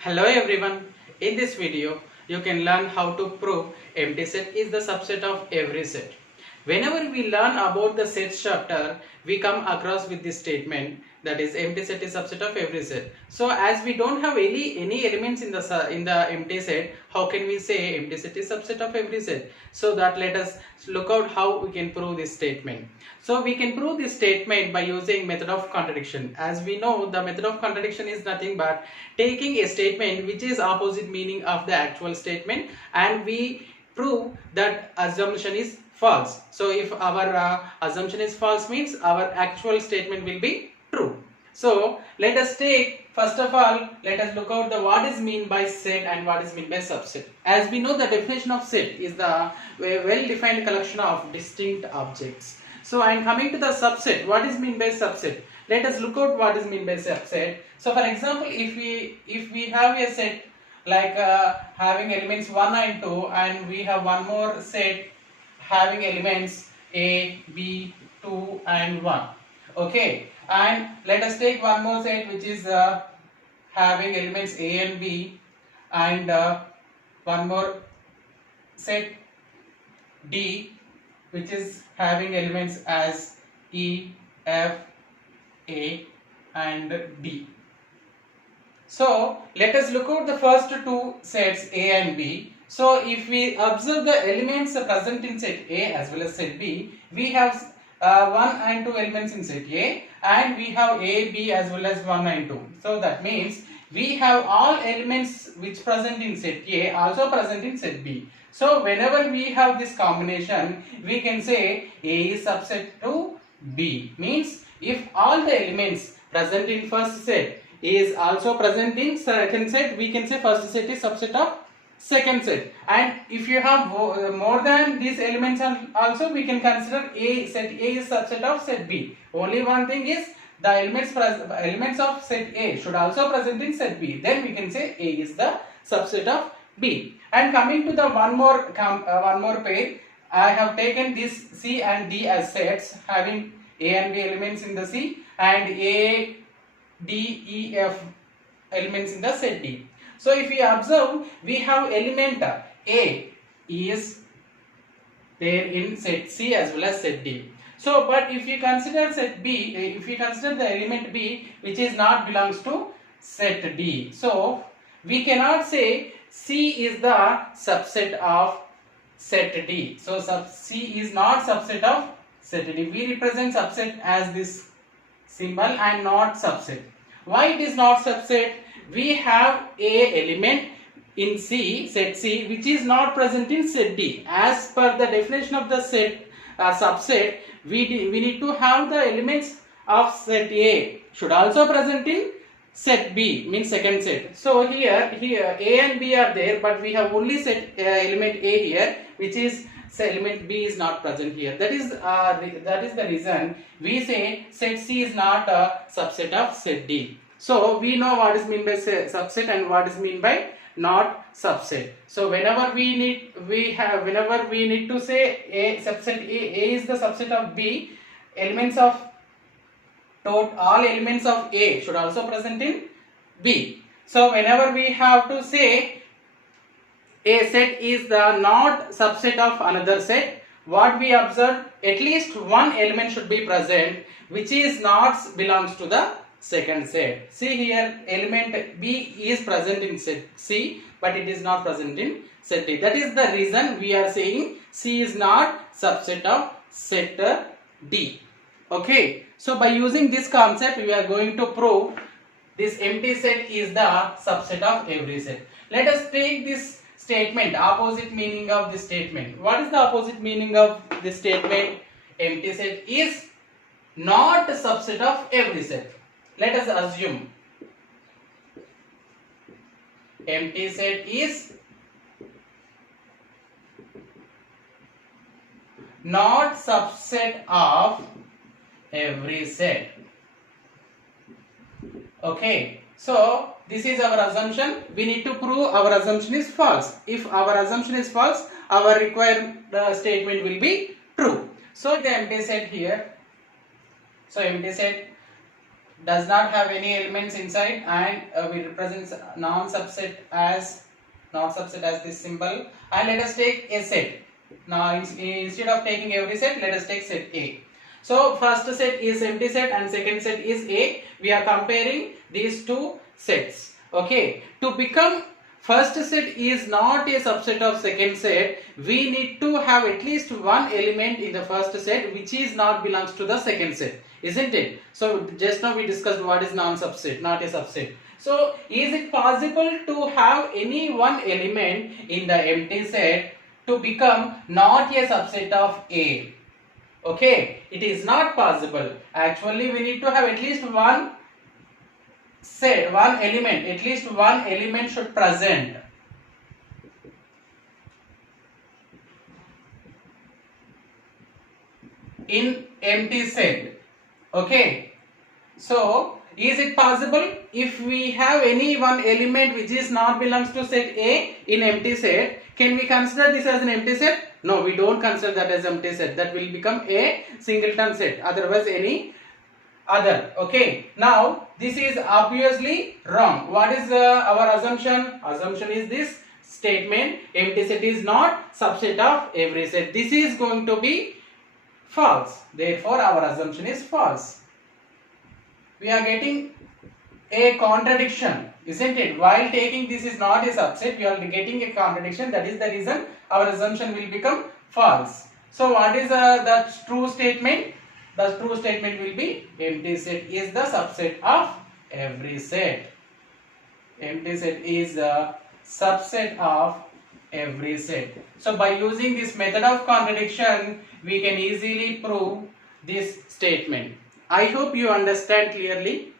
Hello everyone. In this video, you can learn how to prove empty set is the subset of every set. Whenever we learn about the sets chapter, we come across with this statement that is empty set is subset of every set. So as we don't have any elements in the empty set, how can we say empty set is subset of every set? So that let us look out how we can prove this statement. So we can prove this statement by using method of contradiction. As we know, the method of contradiction is nothing but taking a statement which is opposite meaning of the actual statement and we prove that assumption is false. So if our assumption is false means our actual statement will be true. So let us take, first of all, let us look out the what is mean by set and what is mean by subset. As we know, the definition of set is the well defined collection of distinct objects. So I am coming to the subset. What is mean by subset? Let us look out what is mean by subset. So for example, if we have a set like having elements 1 and 2 and we have one more set having elements A, B, 2 and 1. Okay, and let us take one more set which is having elements A and B and one more set D which is having elements as E, F, A and D. So let us look at the first two sets A and B. So if we observe the elements present in set A as well as set B, we have 1 and 2 elements in set A and we have A, B as well as 1 and 2. So that means we have all elements which present in set A also present in set B. So whenever we have this combination, we can say A is subset to B. Means if all the elements present in first set is also present in second set, we can say first set is subset of second set. And if you have more than these elements also, we can consider set A is subset of set B. Only one thing is the elements of set A should also present in set B. Then we can say A is the subset of B. And coming to the one more pair, I have taken this C and D as sets having A and B elements in the C and A, D, E, F elements in the set D. So if we observe, we have element A is there in set C as well as set D. So but if you consider set B, if we consider the element B which is not belongs to set D, so we cannot say C is the subset of set D. So C is not subset of set D. We represent subset as this symbol and not subset. Why it is not subset? We have a element in C, set C, which is not present in set D. As per the definition of the set subset, we need to have the elements of set A should also present in set B, means second set. So here A and B are there, but we have only set element A here, which is element B is not present here. That is the reason we say set C is not a subset of set D. So we know what is mean by subset and what is mean by not subset. So whenever we need to say A subset A is the subset of B, all elements of A should also present in B. So whenever we have to say a set is the not subset of another set, what we observe, at least one element should be present which is not belongs to the second set. See here, element B is present in set C, but it is not present in set D. That is the reason we are saying C is not subset of set D. Okay, so by using this concept, we are going to prove this empty set is the subset of every set. Let us take this statement, opposite meaning of this statement. What is the opposite meaning of this statement? Empty set is not a subset of every set. Let us assume empty set is not subset of every set. Okay, so this is our assumption. We need to prove our assumption is false. If our assumption is false, our required statement will be true. So the empty set here. So empty set does not have any elements inside, and we represent non-subset as this symbol, and let us take a set. Now instead of taking every set, let us take set A. So first set is empty set and second set is A. We are comparing these two sets. Okay, to become first set is not a subset of second set, we need to have at least one element in the first set which is not belongs to the second set, isn't it? So just now we discussed what is non-subset, not a subset. So is it possible to have any one element in the empty set to become not a subset of A? Okay, it is not possible. Actually we need to have at least one set, one element, at least one element should present in empty set. Okay, so is it possible if we have any one element which is not belongs to set A in empty set, can we consider this as an empty set? No, we don't consider that as empty set. That will become a singleton set, otherwise any other. Okay, now this is obviously wrong. What is our assumption? Assumption is this statement, empty set is not subset of every set. This is going to be false. Therefore our assumption is false. We are getting a contradiction, isn't it? While taking this is not a subset, we are getting a contradiction. That is the reason our assumption will become false. So what is the true statement? The true statement will be empty set is the subset of every set. Empty set is the subset of every set. So by using this method of contradiction, we can easily prove this statement. I hope you understand clearly.